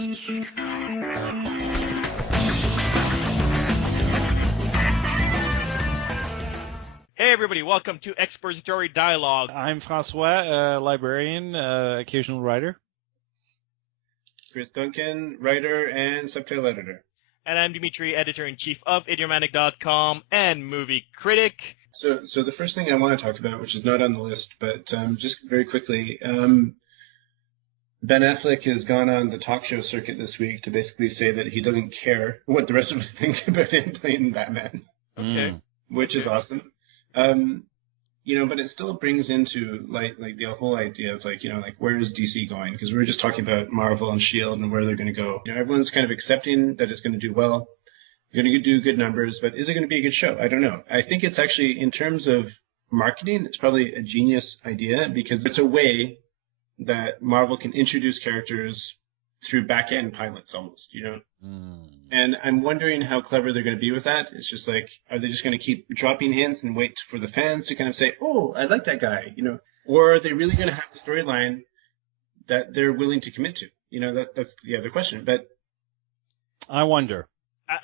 Hey everybody, welcome to Expository Dialogue. I'm François, librarian, occasional writer. Chris Duncan, writer and subtitle editor. And I'm Dimitri, editor-in-chief of idiomatic.com and movie critic. So the first thing I want to talk about, which is not on the list, but just very quickly, Ben Affleck has gone on the talk show circuit this week to basically say that he doesn't care what the rest of us think about him playing Batman. Okay. Which is awesome. But it still brings into like the whole idea of where is DC going? Because we were just talking about Marvel and S.H.I.E.L.D. and where they're going to go. Everyone's kind of accepting that it's going to do well. You're going to do good numbers, but is it going to be a good show? I don't know. I think it's actually, in terms of marketing, it's probably a genius idea because it's a way that Marvel can introduce characters through back-end pilots almost, And I'm wondering how clever they're going to be with that. It's just like, are they just going to keep dropping hints and wait for the fans to kind of say, oh, I like that guy, Or are they really going to have a storyline that they're willing to commit to? That's the other question. But I wonder.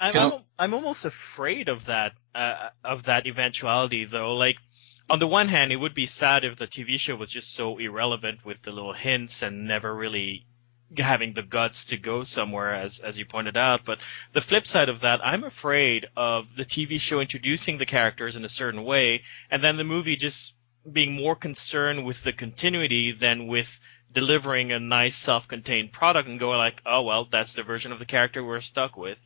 I'm almost afraid of that eventuality, though. Like, on the one hand, it would be sad if the TV show was just so irrelevant with the little hints and never really having the guts to go somewhere, as you pointed out. But the flip side of that, I'm afraid of the TV show introducing the characters in a certain way, and then the movie just being more concerned with the continuity than with delivering a nice self-contained product and going like, oh, well, that's the version of the character we're stuck with,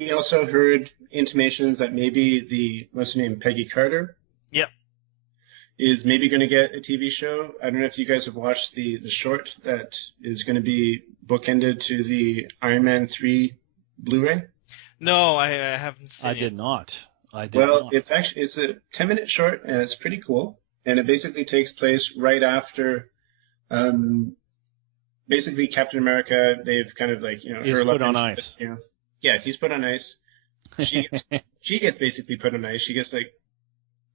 We also heard intimations that maybe what's her name, Peggy Carter? Yep. Is maybe going to get a TV show. I don't know if you guys have watched the short that is going to be bookended to the Iron Man 3 Blu-ray. No, I haven't seen it. I did not. It's a 10-minute short, and it's pretty cool. And it basically takes place right after, basically Captain America. They've kind of he's put on ice. Yeah, he's put on ice. She gets basically put on ice. She gets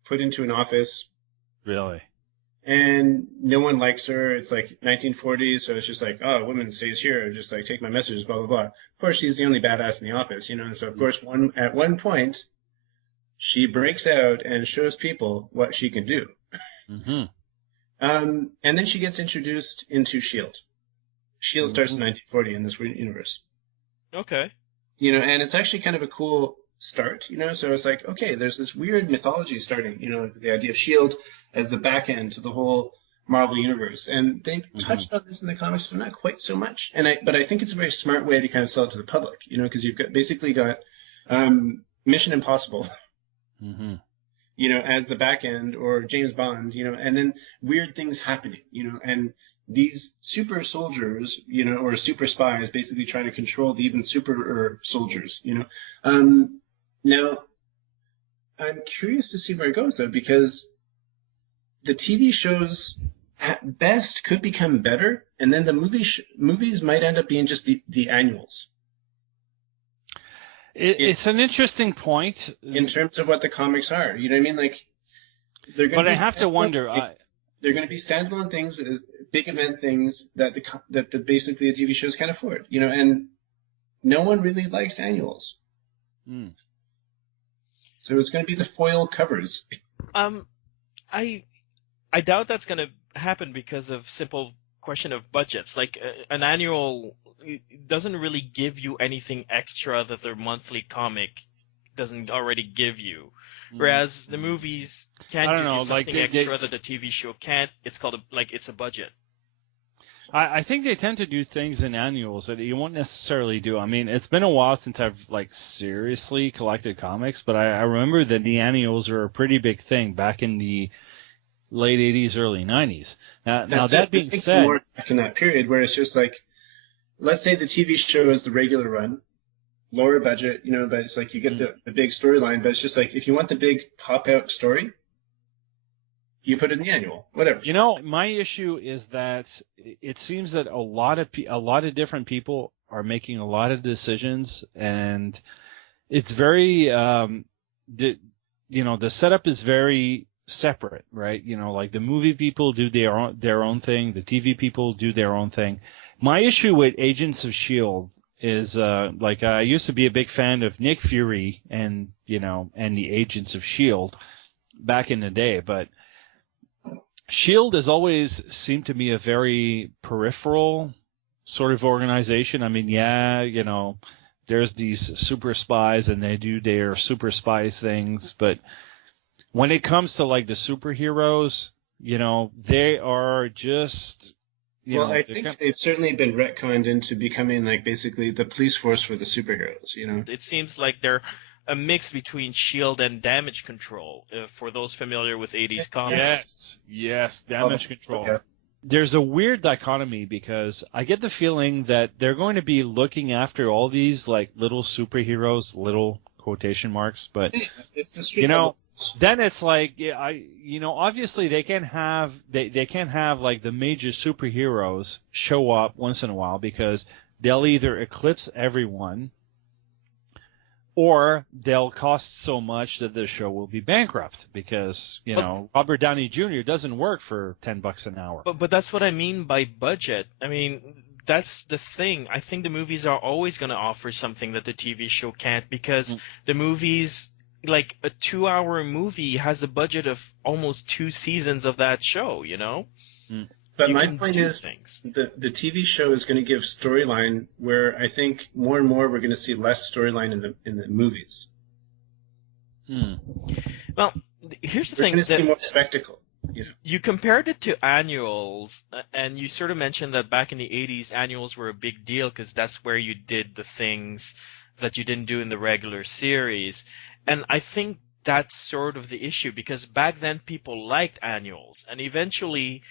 put into an office. Really? And no one likes her. It's 1940s, so it's just oh, a woman stays here, just take my messages, blah, blah, blah. Of course, she's the only badass in the office, and so, of course, at one point, she breaks out and shows people what she can do. Mm-hmm. And then she gets introduced into S.H.I.E.L.D. S.H.I.E.L.D. starts in 1940 in this universe. Okay. And it's actually kind of a cool start, so it's okay, there's this weird mythology starting, the idea of S.H.I.E.L.D. as the back end to the whole Marvel universe, and they've touched on this in the comics, but not quite so much. But I think it's a very smart way to kind of sell it to the public, because you've basically got Mission Impossible, as the back end, or James Bond, and then weird things happening, and these super soldiers, or super spies, basically trying to control the even super soldiers, Now, I'm curious to see where it goes, though, because the TV shows, at best, could become better, and then the movies might end up being just the annuals. It's an interesting point. In terms of what the comics are. You know what I mean? They're going I have to wonder. They're going to be standalone things, big event things that basically the TV shows can't afford. And no one really likes annuals. So it's going to be the foil covers. I doubt that's going to happen because of simple question of budgets. An annual doesn't really give you anything extra that their monthly comic doesn't already give you. Whereas the movies can give you something extra that the TV show can't. It's called it's a budget. I think they tend to do things in annuals that you won't necessarily do. I mean, it's been a while since I've seriously collected comics, but I remember that the annuals were a pretty big thing back in the late 80s, early 90s. Now that being said, more back in that period where it's just let's say the TV show is the regular run, lower budget, but it's you get the big storyline, but it's just if you want the big pop out story, you put it in the annual, whatever. My issue is that it seems that a lot of different people are making a lot of decisions, and it's very, the setup is very separate, right? The movie people do their own thing, the TV people do their own thing, My issue with Agents of S.H.I.E.L.D. is, I used to be a big fan of Nick Fury and the Agents of S.H.I.E.L.D. back in the day, but S.H.I.E.L.D. has always seemed to me a very peripheral sort of organization. I mean, there's these super spies and they do their super spies things, but when it comes to like the superheroes, they are just... I think they've certainly been retconned into becoming like basically the police force for the superheroes, It seems like they're a mix between S.H.I.E.L.D. and Damage Control, for those familiar with 80s comics. Yes, Damage Control. Yeah. There's a weird dichotomy because I get the feeling that they're going to be looking after all these like little superheroes, little quotation marks, but it's the then it's like, obviously they can't have like the major superheroes show up once in a while because they'll either eclipse everyone or they'll cost so much that the show will be bankrupt because, Robert Downey Jr. doesn't work for $10 an hour. But that's what I mean by budget. I mean, that's the thing. I think the movies are always going to offer something that the TV show can't because the movies, like a 2-hour movie, has a budget of almost 2 seasons of that show, But my point is, the TV show is going to give storyline where I think more and more we're going to see less storyline in the movies. Well, here's the thing. We're going to see more spectacle. You compared it to annuals, and you sort of mentioned that back in the 80s, annuals were a big deal because that's where you did the things that you didn't do in the regular series. And I think that's sort of the issue because back then people liked annuals, and eventually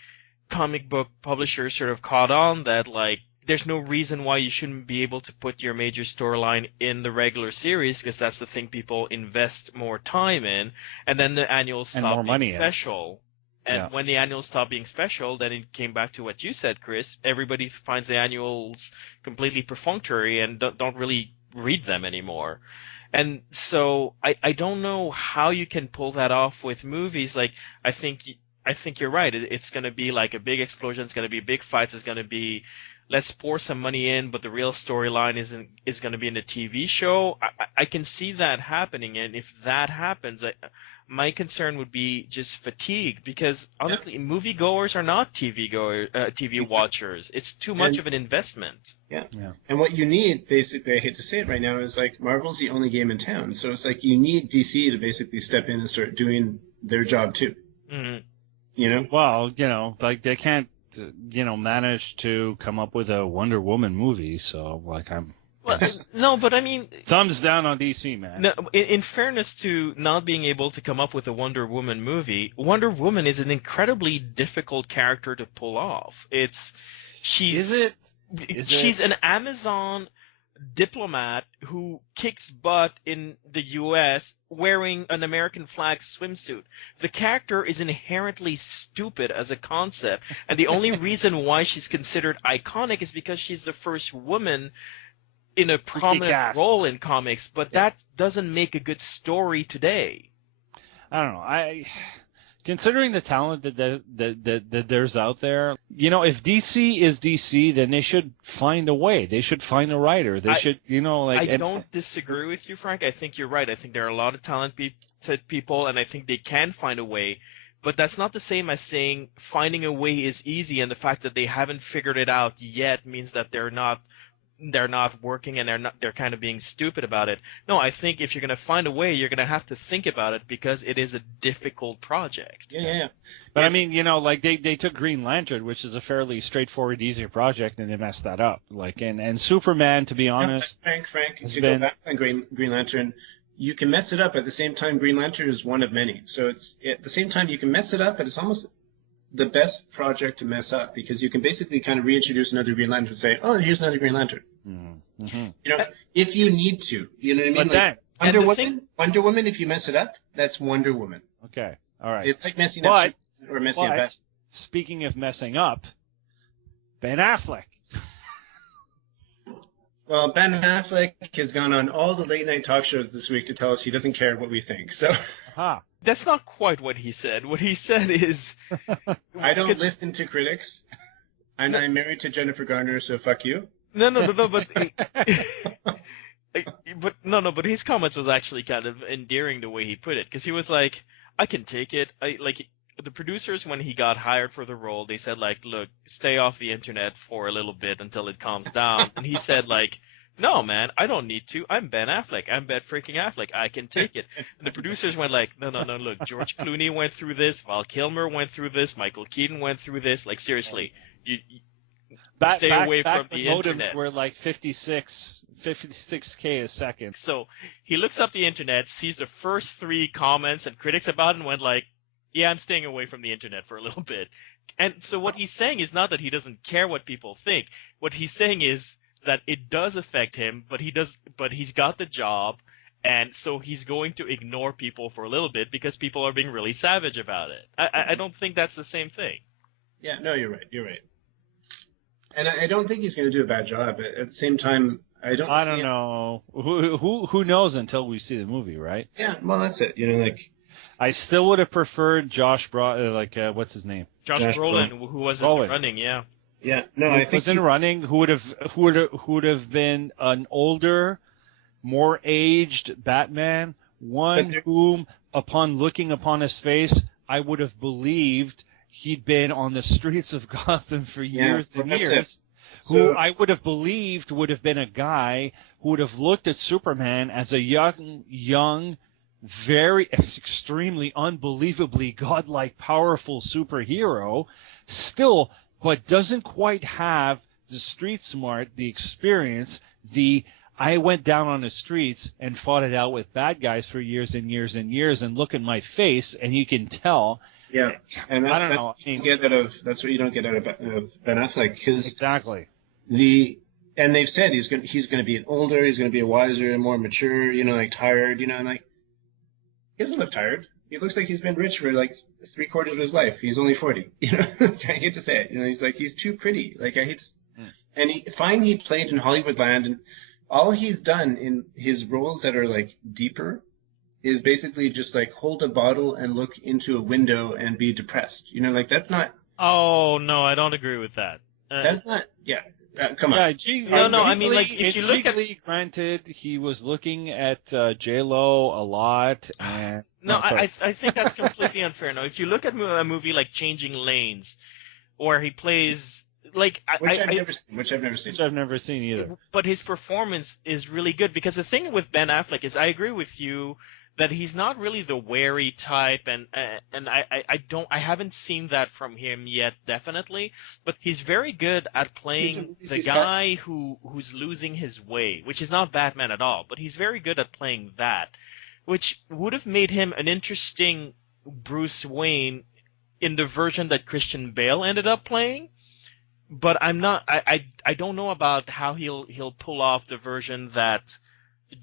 comic book publishers sort of caught on that, like, there's no reason why you shouldn't be able to put your major storyline in the regular series because that's the thing people invest more time in, and then the annuals stop being special. And when the annuals stopped being special, then it came back to what you said, Chris. Everybody finds the annuals completely perfunctory and don't really read them anymore. And so I don't know how you can pull that off with movies. Like, I think you're right. It's going to be like a big explosion. It's going to be big fights. It's going to be, let's pour some money in, but the real storyline is going to be in the TV show. I can see that happening, and if that happens, my concern would be just fatigue because honestly, moviegoers are not TV watchers. It's too much of an investment. Yeah. And what you need, basically, I hate to say it right now, is like Marvel's the only game in town. So it's like you need DC to basically step in and start doing their job too. Mm-hmm. Well, like they can't, manage to come up with a Wonder Woman movie. So like no, but I mean, thumbs down on DC, man. No, in fairness to not being able to come up with a Wonder Woman movie, Wonder Woman is an incredibly difficult character to pull off. She's an Amazon diplomat who kicks butt in the U.S. wearing an American flag swimsuit. The character is inherently stupid as a concept, and the only reason why she's considered iconic is because she's the first woman in a prominent role in comics, but that doesn't make a good story today. I don't know. Considering the talent that there's out there, if DC is DC, then they should find a way. They should find a writer. They should, I don't disagree with you, Frank. I think you're right. I think there are a lot of talented people, and I think they can find a way. But that's not the same as saying finding a way is easy, and the fact that they haven't figured it out yet means that they're not working and they're kind of being stupid about it. No, I think if you're going to find a way, you're going to have to think about it because it is a difficult project. Yeah. But I mean, like they took Green Lantern, which is a fairly straightforward, easy project, and they messed that up. Like, and Superman, to be honest. Frank, to go back on Green Lantern, you can mess it up. At the same time, Green Lantern is one of many. So it's at the same time you can mess it up, but it's almost the best project to mess up because you can basically kind of reintroduce another Green Lantern and say, oh, here's another Green Lantern. Mm-hmm. If you need to, you know what I mean? Wonder Woman, if you mess it up, that's Wonder Woman. Okay, all right. It's like messing up or messing up best. Speaking of messing up, Ben Affleck. Well, Ben Affleck has gone on all the late night talk shows this week to tell us he doesn't care what we think. So. Aha. That's not quite what he said. What he said is... I don't listen to critics. And I'm married to Jennifer Garner, so fuck you. No, but his comments was actually kind of endearing the way he put it, because he was like, I can take it. The producers, when he got hired for the role, they said like, look, stay off the internet for a little bit until it calms down. And he said like, no, man, I don't need to. I'm Ben Affleck. I'm Ben freaking Affleck. I can take it. And the producers went like, no, look, George Clooney went through this. Val Kilmer went through this. Michael Keaton went through this. Like, seriously, you stay away from the internet. Modems were like 56K a second. So he looks up the internet, sees the first 3 comments and critics about it, and went like, yeah, I'm staying away from the internet for a little bit. And so what he's saying is not that he doesn't care what people think. What he's saying is that it does affect him, but he's got the job, and so he's going to ignore people for a little bit because people are being really savage about it. I don't think that's the same thing. Yeah, no, you're right. And I don't think he's going to do a bad job. At the same time, I don't know. Who knows until we see the movie, right? Yeah, well, that's it. Like, I still would have preferred what's his name? Josh Brolin, who was in the running, yeah. Yeah, no, I think was in running. Who would have been an older, more aged Batman, one whom, upon looking upon his face, I would have believed he'd been on the streets of Gotham for years and years. Who I would have believed would have been a guy who would have looked at Superman as a young, very extremely unbelievably godlike, powerful superhero, still, but doesn't quite have the street smart, the experience, I went down on the streets and fought it out with bad guys for years and years and years, and look at my face, and you can tell. Yeah, and that's what you don't get out of Ben Affleck, because exactly. And they've said he's going to be an older, he's going to be a wiser and more mature, like tired, and like, he doesn't look tired. He looks like he's been rich for like 3/4 of his life. He's only 40. I hate to say it. He's too pretty. Like, I hate to. And he played in Hollywoodland, and all he's done in his roles that are like deeper is basically just like hold a bottle and look into a window and be depressed. Like, that's not. Oh no, I don't agree with that. That's not. Yeah. Come on. I mean, like, if you look at, granted, he was looking at J-Lo a lot, and I think that's completely unfair. No, if you look at a movie like Changing Lanes, where he plays like which I've never seen either. But his performance is really good, because the thing with Ben Affleck is, I agree with you that he's not really the wary type, and I haven't seen that from him yet, definitely, but he's very good at playing the guy who's losing his way, which is not Batman at all, but he's very good at playing that, which would have made him an interesting Bruce Wayne in the version that Christian Bale ended up playing. But I don't know about how he'll pull off the version that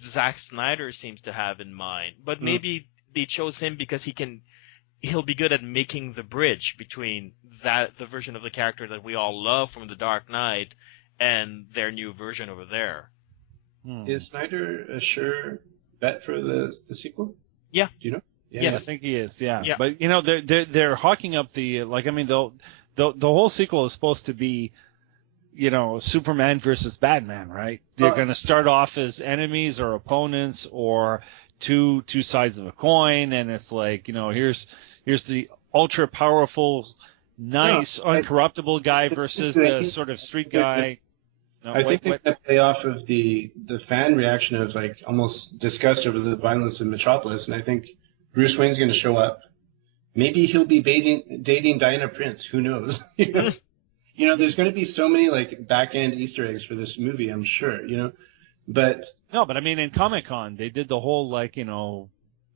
Zack Snyder seems to have in mind, but maybe they chose him because he'll be good at making the bridge between the version of the character that we all love from The Dark Knight and their new version over there. Is Snyder a sure bet for the sequel? Yeah. Do you know? Yeah, yes, I think he is. Yeah. But they're hawking up the whole sequel is supposed to be, Superman versus Batman, right? They're going to start off as enemies or opponents or two sides of a coin, and it's like, here's the ultra powerful, nice, uncorruptible guy versus the sort of street guy. I think they're going to play off of the fan reaction of like almost disgust over the violence in Metropolis, and I think Bruce Wayne's going to show up. Maybe he'll be dating Diana Prince. Who knows? There's going to be so many like back end Easter eggs for this movie, I'm sure. But I mean, in Comic-Con they did the whole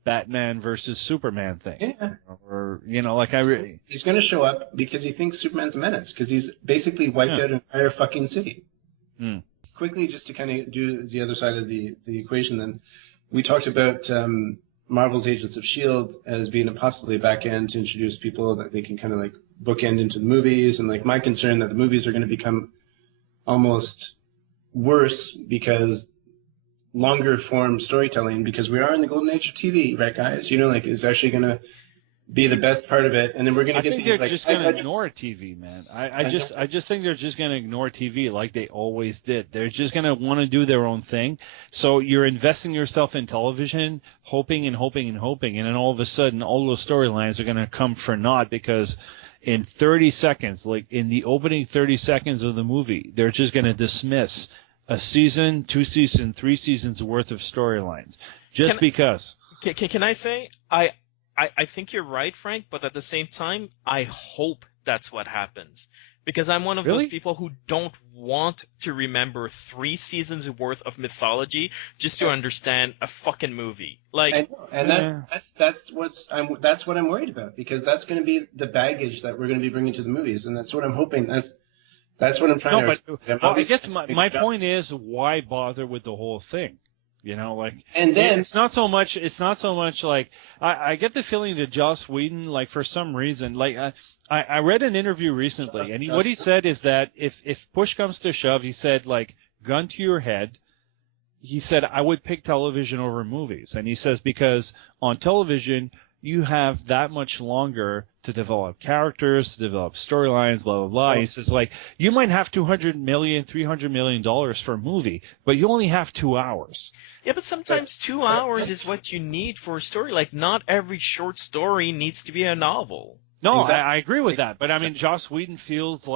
Batman versus Superman thing. Yeah. Or he's going to show up because he thinks Superman's a menace, because he's basically wiped out an entire fucking city. Quickly, just to kind of do the other side of the equation, then we talked about Marvel's Agents of S.H.I.E.L.D. as being possibly a back end to introduce people that they can kind of like bookend into the movies, and like my concern that the movies are going to become almost worse because longer form storytelling, because we are in the golden age of TV, right, guys? Is actually going to be the best part of it, and then we're going to I get think these they're like just going to ignore TV, man. I just think they're just going to ignore TV like they always did. They're just going to want to do their own thing. So you're investing yourself in television, hoping and hoping and hoping, and then all of a sudden, all those storylines are going to come for naught because in 30 seconds, like in the opening 30 seconds of the movie, they're just going to dismiss a season, 2 seasons, 3 seasons worth of storylines just because. Can I say I think you're right, Frank, but at the same time, I hope that's what happens. Because I'm one of those people who don't want to remember 3 seasons worth of mythology just to understand a fucking movie. Like, and that's what I'm worried about, because that's going to be the baggage that we're going to be bringing to the movies, and that's what I'm hoping. That's what I'm trying to. I guess my point is, why bother with the whole thing? You know, like, and then it's not so much like I get the feeling that Joss Whedon, like, for some reason, like I read an interview recently, and what he said is that if push comes to shove, he said, like, gun to your head, he said, I would pick television over movies, and he says because on television you have that much longer to develop characters, to develop storylines, blah, blah, blah. He says, like, you might have $200 million, $300 million for a movie, but you only have 2 hours. Yeah, but sometimes 2 hours is what you need for a story. Like, not every short story needs to be a novel. No, exactly. I agree with that. But, I mean, Joss Whedon feels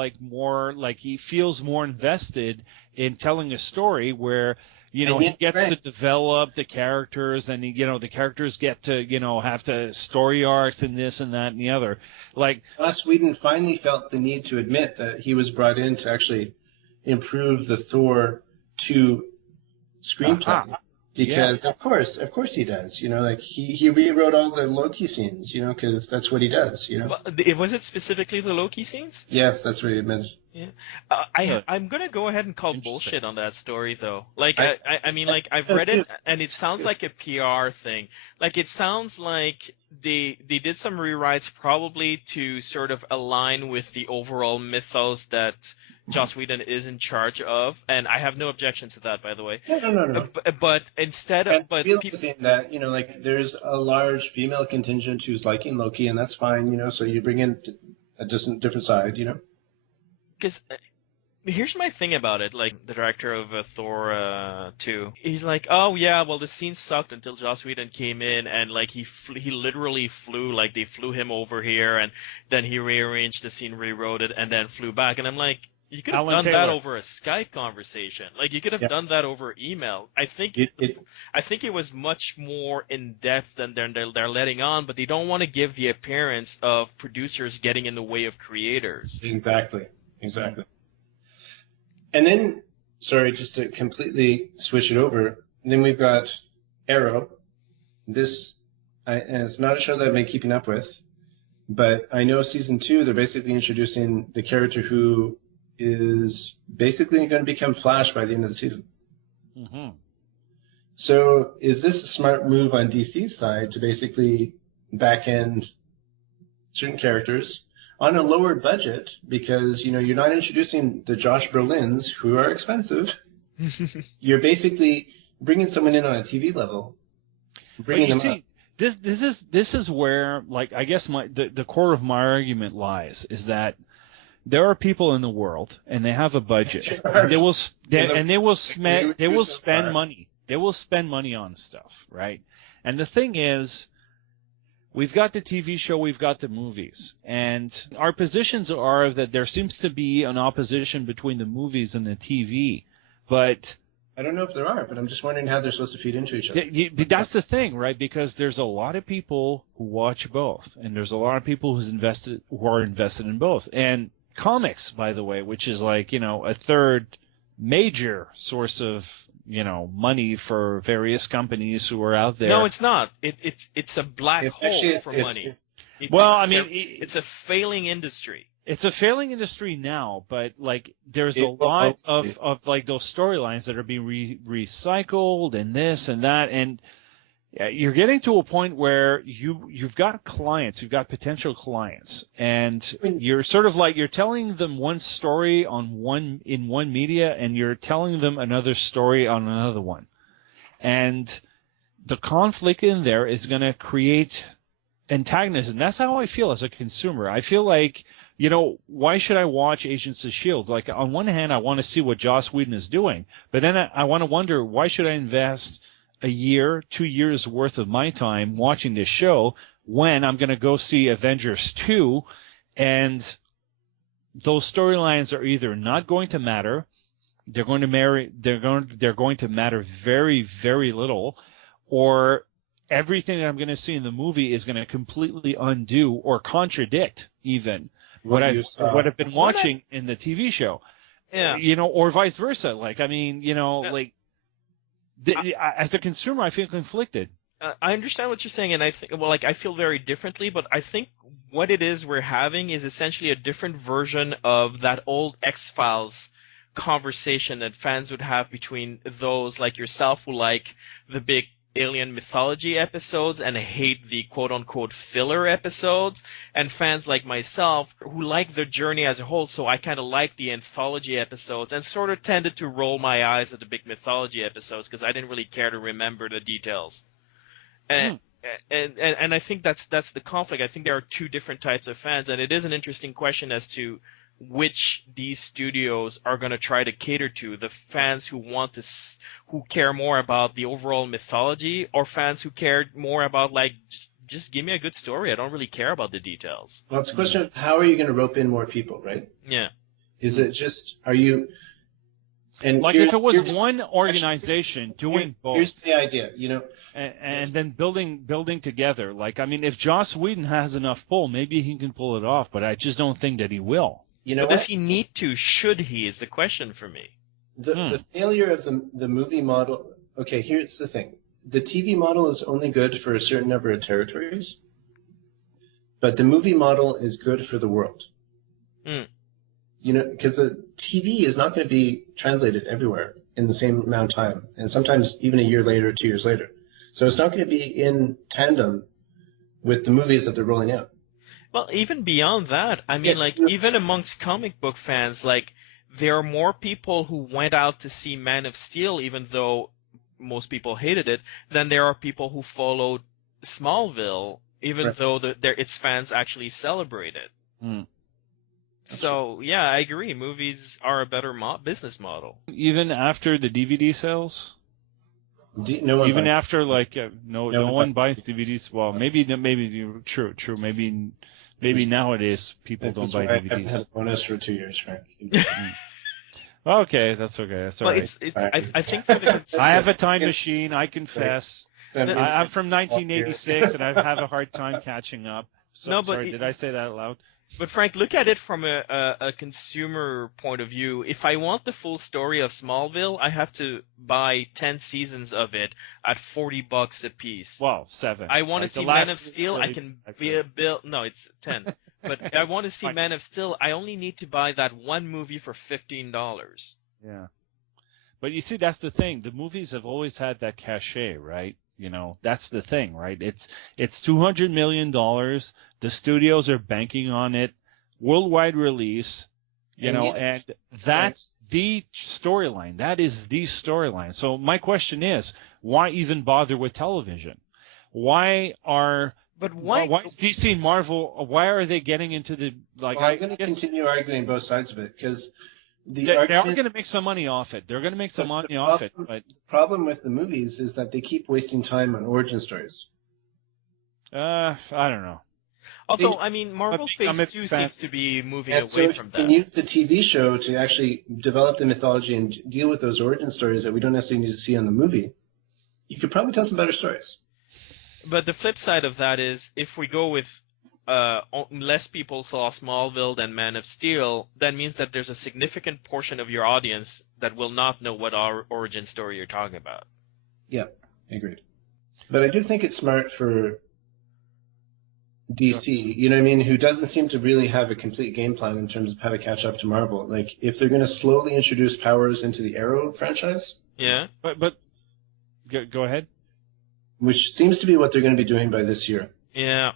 he feels more invested in telling a story where, you know, he gets to develop the characters, and the characters get to, have to story arcs and this and that and the other. Like, Joss Whedon finally felt the need to admit that he was brought in to actually improve the Thor 2 screenplay. Because of course he does. Like he rewrote all the Loki scenes. Because that's what he does. Was it specifically the Loki scenes? Yes, that's what he meant. Yeah. I'm gonna go ahead and call bullshit on that story, though. Like, I mean, like, I've read it, and it sounds like a PR thing. Like, it sounds like they did some rewrites probably to sort of align with the overall mythos that Joss Whedon is in charge of, and I have no objection to that, by the way. No. But instead of, realizing that, like, there's a large female contingent who's liking Loki, and that's fine, so you bring in a different side, Because here's my thing about it, like, the director of Thor 2, he's like, oh yeah, well, the scene sucked until Joss Whedon came in, and, like, he literally flew, like, they flew him over here, and then he rearranged the scene, rewrote it, and then flew back, and I'm like, you could have done that over a Skype conversation. Like, you could have done that over email. I think it was much more in depth than they're letting on, but they don't want to give the appearance of producers getting in the way of creators. Exactly. And then, sorry, just to completely switch it over, then we've got Arrow. And it's not a show that I've been keeping up with, but I know season 2, they're basically introducing the character who is basically going to become Flash by the end of the season. Mm-hmm. So is this a smart move on DC's side to basically back end certain characters on a lower budget, because, you're not introducing the Josh Brolins, who are expensive. You're basically bringing someone in on a TV level, bringing them up. This is where, like, I guess the core of my argument lies, is that there are people in the world, and they have a budget, and they will spend money. They will spend money on stuff, right? And the thing is, we've got the TV show, we've got the movies, and our positions are that there seems to be an opposition between the movies and the TV, but I don't know if there are, but I'm just wondering how they're supposed to feed into each other. That's the thing, right? Because there's a lot of people who watch both, and there's a lot of people who are invested in both. And comics, by the way, which is like, a third major source of, money for various companies who are out there. No, it's not. It's a black hole for money. It's a failing industry. It's a failing industry now, but, like, there's a lot of like those storylines that are being recycled and this and that, and you're getting to a point where you've got clients, you've got potential clients, and you're sort of like, you're telling them one story in one media, and you're telling them another story on another one. And the conflict in there is going to create antagonism. That's how I feel as a consumer. I feel like, why should I watch Agents of S.H.I.E.L.D.? Like, on one hand, I want to see what Joss Whedon is doing, but then I want to wonder, why should I invest a year, 2 years worth of my time watching this show when I'm going to go see Avengers 2, and those storylines are either not going to matter, they're going to matter very, very little, or everything that I'm going to see in the movie is going to completely undo or contradict even what I've been watching in the TV show. Yeah. Or vice versa. Like, I mean, as a consumer, I feel conflicted. I understand what you're saying, and I feel very differently, but I think what it is we're having is essentially a different version of that old X-Files conversation that fans would have between those like yourself who like the big alien mythology episodes and hate the quote-unquote filler episodes, and fans like myself who like the journey as a whole, so I kind of like the anthology episodes and sort of tended to roll my eyes at the big mythology episodes because I didn't really care to remember the details. And I think that's the conflict. I think there are two different types of fans, and it is an interesting question as to which these studios are going to try to cater to: the fans who who care more about the overall mythology, or fans who care more about like just give me a good story. I don't really care about the details. Well, it's a question of how are you going to rope in more people, right? Yeah. Is it just are you? And like if it was one organization doing both. Here's the idea, and then building together. Like, I mean, if Joss Whedon has enough pull, maybe he can pull it off, but I just don't think that he will. But does he need to? Should he? Is the question for me. The failure of the movie model. Okay, here's the thing: the TV model is only good for a certain number of territories, but the movie model is good for the world. Because the TV is not going to be translated everywhere in the same amount of time, and sometimes even a year later, 2 years later. So it's not going to be in tandem with the movies that they're rolling out. Well, even beyond that, I mean, even amongst comic book fans, like, there are more people who went out to see Man of Steel, even though most people hated it, than there are people who followed Smallville, even though its fans actually celebrate it. So, yeah, I agree. Movies are a better business model. Even after the DVD sales? No one buys DVDs. Well, maybe true. Maybe nowadays people don't buy DVDs. I've had a bonus for 2 years, Frank. Okay, that's okay. That's all right. I think for the I have a time machine. I confess. I'm from 1986, and I have a hard time catching up. Sorry, did I say that out loud? But Frank, look at it from a consumer point of view. If I want the full story of Smallville, I have to buy 10 seasons of it at $40 a piece. Well, 7. I want to see Man of Steel. I can be a bill. No, it's 10. But I want to see Man of Steel. I only need to buy that one movie for $15. Yeah. But you see, that's the thing. The movies have always had that cachet, right? That's the thing, right? It's $200 million. The studios are banking on it. Worldwide release, and that's the storyline. That is the storyline. So my question is, why even bother with television? Why is DC and Marvel, why are they getting into the, like, I'm going to continue arguing both sides of it, because they are going to make some money off it. They're going to make some money off it. But the problem with the movies is that they keep wasting time on origin stories. I don't know. Although, I mean, Marvel Phase 2 seems to be moving away from that. You can use the TV show to actually develop the mythology and deal with those origin stories that we don't necessarily need to see on the movie. You could probably tell some better stories. But the flip side of that is, if we go with less people saw Smallville than Man of Steel, that means that there's a significant portion of your audience that will not know what origin story you're talking about. Yeah, agreed. But I do think it's smart for DC, who doesn't seem to really have a complete game plan in terms of how to catch up to Marvel. Like, if they're going to slowly introduce powers into the Arrow franchise. Yeah. But go ahead. Which seems to be what they're going to be doing by this year. Yeah.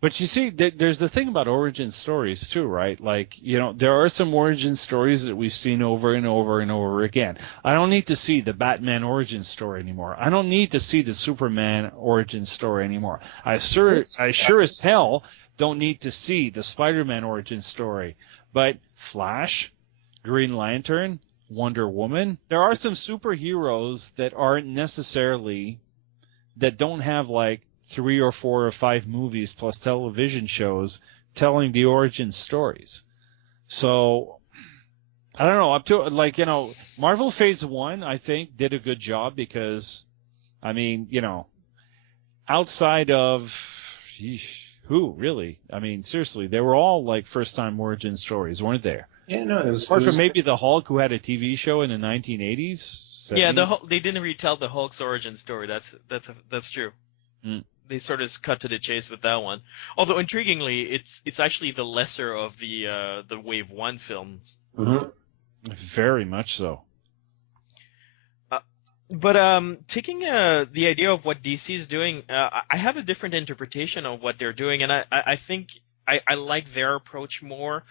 But you see, there's the thing about origin stories too, right? Like, there are some origin stories that we've seen over and over and over again. I don't need to see the Batman origin story anymore. I don't need to see the Superman origin story anymore. I sure as hell don't need to see the Spider-Man origin story. But Flash, Green Lantern, Wonder Woman, there are some superheroes that aren't necessarily, that don't have like 3 or 4 or 5 movies plus television shows telling the origin stories. So, I don't know, up to, like, Marvel Phase 1, I think, did a good job because, I mean, outside of, who, really? I mean, seriously, they were all, like, first-time origin stories, weren't they? Yeah, no, it was... Apart from maybe the Hulk, who had a TV show in the 1980s? 70s? Yeah, they didn't retell the Hulk's origin story. That's true. Mm. They sort of cut to the chase with that one. Although intriguingly, it's actually the lesser of the Wave 1 films. Mm-hmm. Very much so. But taking the idea of what DC is doing, I have a different interpretation of what they're doing, and I think I like their approach more.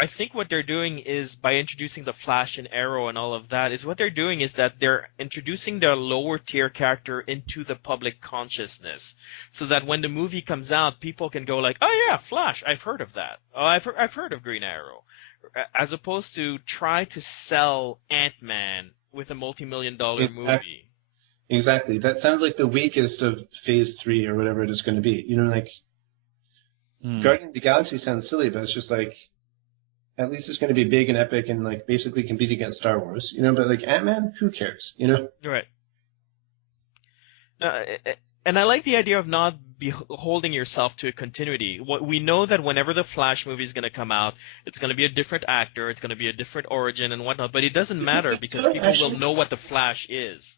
I think what they're doing is, by introducing the Flash and Arrow and all of that, is what they're doing is that they're introducing their lower tier character into the public consciousness, so that when the movie comes out, people can go like, "Oh yeah, Flash, I've heard of that. Oh, I've heard of Green Arrow," as opposed to try to sell Ant-Man with a multi-million-dollar movie. Exactly. That sounds like the weakest of Phase 3 or whatever it is going to be. Guardians of the Galaxy sounds silly, but it's just like, at least it's going to be big and epic and like basically compete against Star Wars, but like Ant-Man, who cares, Right. And I like the idea of not holding yourself to a continuity. We know that whenever the Flash movie is going to come out, it's going to be a different actor, it's going to be a different origin and whatnot, but it doesn't matter because people will know what the Flash is.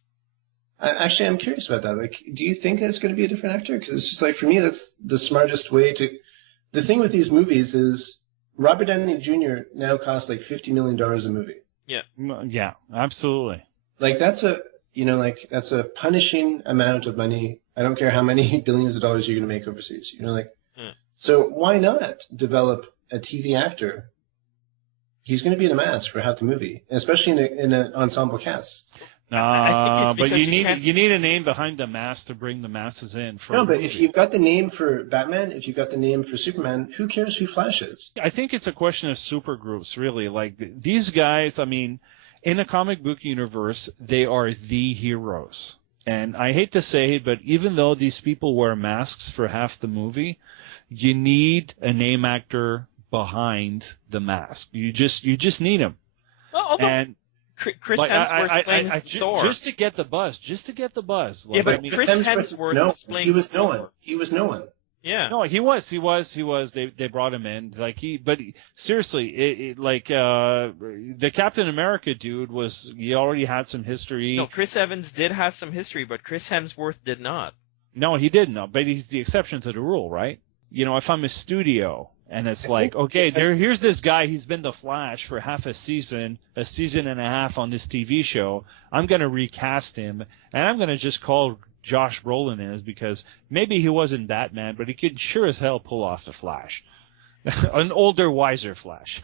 Actually, I'm curious about that. Like, do you think that it's going to be a different actor? Because it's just like, for me, that's the smartest way to... The thing with these movies is Robert Downey Jr. now costs like $50 million a movie. Yeah. Yeah, absolutely. Like, that's a punishing amount of money. I don't care how many billions of dollars you're going to make overseas. So why not develop a TV actor? He's going to be in a mask for half the movie, especially in an ensemble cast. I think it's but you need a name behind the mask to bring the masses in. But if you've got the name for Batman, if you've got the name for Superman, who cares who Flash is? I think it's a question of supergroups, really. Like, these guys, I mean, in a comic book universe, they are the heroes. And I hate to say it, but even though these people wear masks for half the movie, you need a name actor behind the mask. You just need him. Well, and Chris Hemsworth playing Thor. Just to get the buzz. Like, yeah, but Chris Hemsworth was playing Thor. He was no one. Yeah. No, he was. They brought him in. Seriously, the Captain America dude he already had some history. No, Chris Evans did have some history, but Chris Hemsworth did not. No, he didn't. But he's the exception to the rule, right? If I'm a studio and it's like, okay, here's this guy, he's been the Flash for half a season and a half on this TV show. I'm going to recast him, and I'm going to just call Josh Brolin in, because maybe he wasn't Batman, but he could sure as hell pull off the Flash. An older, wiser Flash.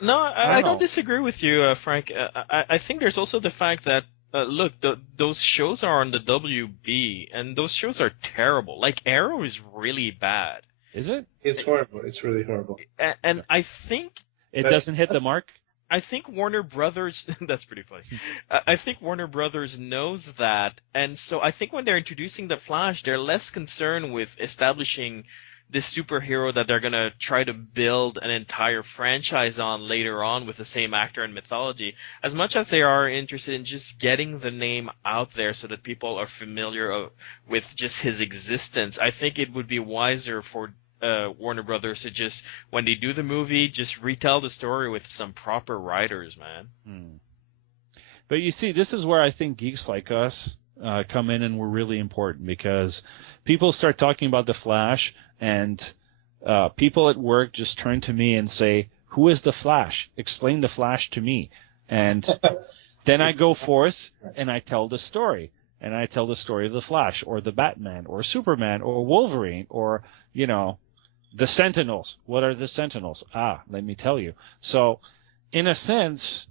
No, I don't disagree with you, Frank. I think there's also the fact that, look, those shows are on the WB, and those shows are terrible. Like, Arrow is really bad. Is it? It's horrible. It's really horrible. And I think... It doesn't hit the mark? I think Warner Brothers, that's pretty funny. I think Warner Brothers knows that, and so I think when they're introducing the Flash, they're less concerned with establishing this superhero that they're going to try to build an entire franchise on later on with the same actor and mythology, as much as they are interested in just getting the name out there so that people are familiar with just his existence. I think it would be wiser for Warner Brothers to just, when they do the movie, just retell the story with some proper writers, man. But you see, this is where I think geeks like us come in, and we're really important, because people start talking about the Flash, and people at work just turn to me and say, "Who is the Flash? Explain the Flash to me." And then I go forth and I tell the story. and I tell the story of the Flash or the Batman or Superman or Wolverine or, the Sentinels. What are the Sentinels? Let me tell you. So, in a sense,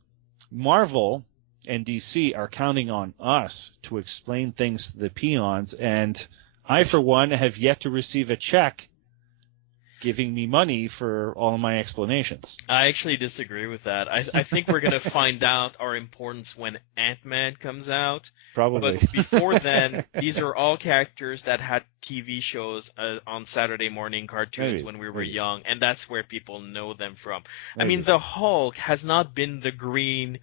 Marvel and DC are counting on us to explain things to the peons, and I, for one, have yet to receive a check giving me money for all of my explanations. I actually disagree with that. I think we're going to find out our importance when Ant-Man comes out. Probably. But before then, these are all characters that had TV shows on Saturday morning cartoons when we were young, and that's where people know them from. I mean, the Hulk has not been the green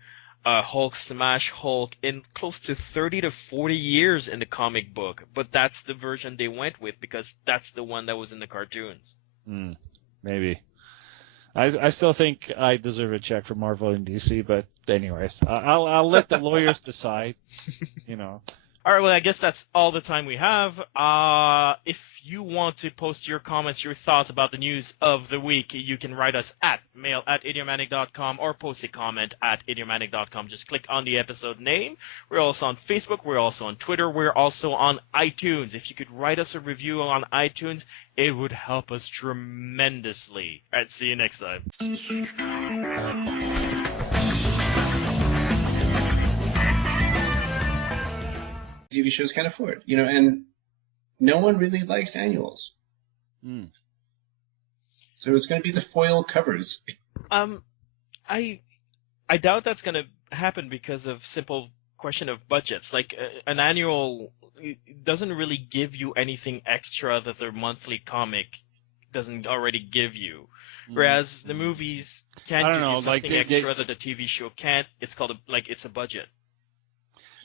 Hulk smash Hulk in close to 30 to 40 years in the comic book, but that's the version they went with because that's the one that was in the cartoons. Maybe. I still think I deserve a check from Marvel and DC, but anyways, I'll let the lawyers decide. All right, well, I guess that's all the time we have. If you want to post your comments, your thoughts about the news of the week, you can write us at mail@idiomatic.com or post a comment at idiomatic.com. Just click on the episode name. We're also on Facebook. We're also on Twitter. We're also on iTunes. If you could write us a review on iTunes, it would help us tremendously. All right, see you next time. TV shows can't afford, and no one really likes annuals. So it's going to be the foil covers. I doubt that's going to happen because of simple question of budgets. Like an annual doesn't really give you anything extra that their monthly comic doesn't already give you. Whereas the movies can give you something extra that the TV show can't. It's called it's a budget.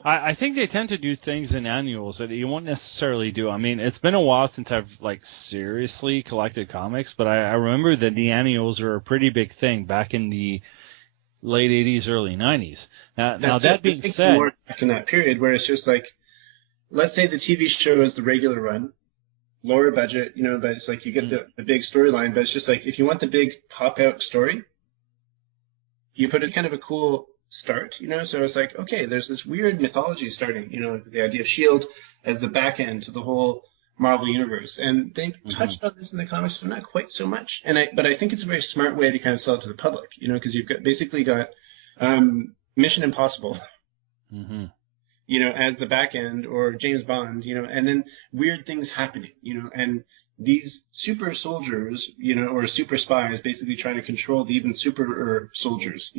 I think they tend to do things in annuals that you won't necessarily do. I mean, it's been a while since I've seriously collected comics, but I remember that the annuals were a pretty big thing back in the late 80s, early 90s. Now that being said, more back in that period where it's just let's say the TV show is the regular run, lower budget, but it's you get the big storyline, but it's just if you want the big pop out story, you put it kind of a cool start, so it's okay, there's this weird mythology starting, the idea of S.H.I.E.L.D. as the back end to the whole Marvel universe, and they've touched on this in the comics, but not quite so much, but I think it's a very smart way to kind of sell it to the public, because you've basically got Mission Impossible as the back end, or James Bond, and then weird things happening, and these super soldiers, or super spies basically trying to control the even super soldiers,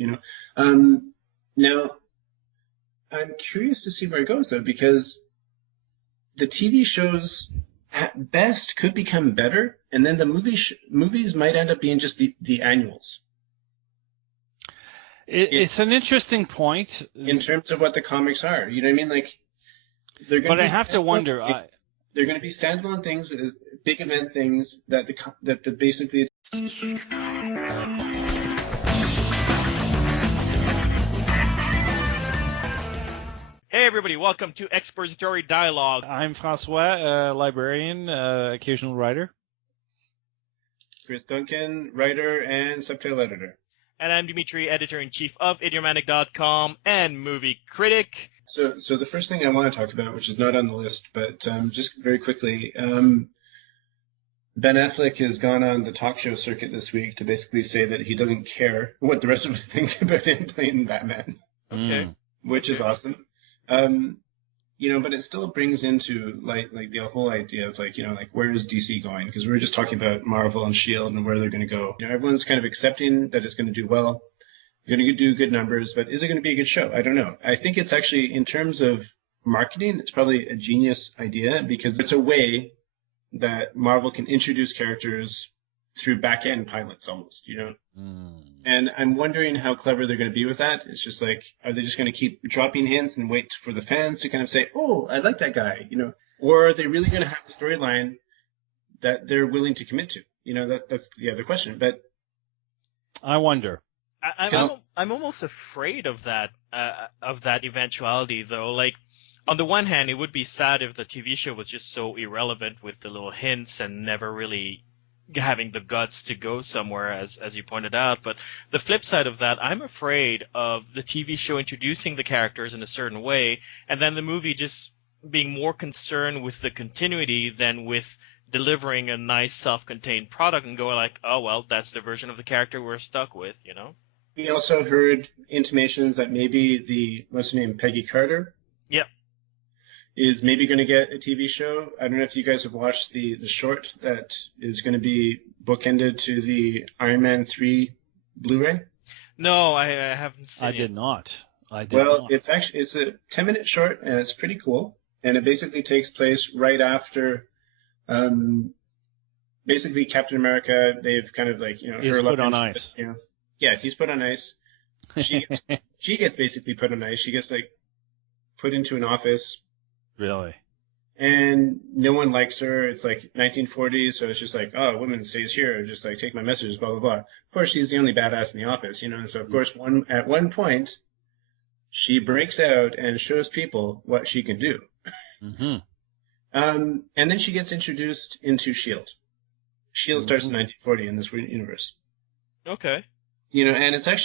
Now, I'm curious to see where it goes, though, because the TV shows at best could become better, and then the movies might end up being just the annuals. It's an interesting point in terms of what the comics are. You know what I mean? They're going. But I have to wonder. They're going to be standalone things, big event things that basically. Hey everybody, welcome to Expository Dialogue. I'm Francois, librarian, occasional writer. Chris Duncan, writer and subtitle editor. And I'm Dimitri, editor-in-chief of idiomatic.com and movie critic. So the first thing I want to talk about, which is not on the list, but just very quickly, Ben Affleck has gone on the talk show circuit this week to basically say that he doesn't care what the rest of us think about him playing Batman. Okay. Which is awesome. But it still brings into the whole idea of where is DC going? Because we were just talking about Marvel and S.H.I.E.L.D. and where they're going to go. Everyone's kind of accepting that it's going to do well. You're going to do good numbers, but is it going to be a good show? I don't know. I think it's actually, in terms of marketing, it's probably a genius idea because it's a way that Marvel can introduce characters through back-end pilots almost, And I'm wondering how clever they're going to be with that. It's just are they just going to keep dropping hints and wait for the fans to kind of say, oh, I like that guy, Or are they really going to have a storyline that they're willing to commit to? That's the other question. But I wonder. I'm almost afraid of that eventuality, though. On the one hand, it would be sad if the TV show was just so irrelevant with the little hints and never really having the guts to go somewhere, as you pointed out. But the flip side of that, I'm afraid of the TV show introducing the characters in a certain way, and then the movie just being more concerned with the continuity than with delivering a nice self-contained product and going like, oh, well, that's the version of the character we're stuck with, you know? We also heard intimations that maybe what's her name, Peggy Carter? Yep. Is maybe going to get a TV show. I don't know if you guys have watched the short that is going to be bookended to the Iron Man 3 Blu-ray. No, I haven't seen it. I did not. It's a 10-minute short, and it's pretty cool. And it basically takes place right after, basically Captain America. They've kind of like, he's put on ice. Yeah, he's put on ice. She gets basically put on ice. She gets like put into an office. Really? And no one likes her. It's like 1940s, so it's just like, oh, a woman stays here, just like take my messages, blah blah blah. Of course, she's the only badass in the office, and so of course, at one point, she breaks out and shows people what she can do. Mm-hmm. And then she gets introduced into S.H.I.E.L.D. S.H.I.E.L.D. starts in 1940 in this universe. Okay. And it's actually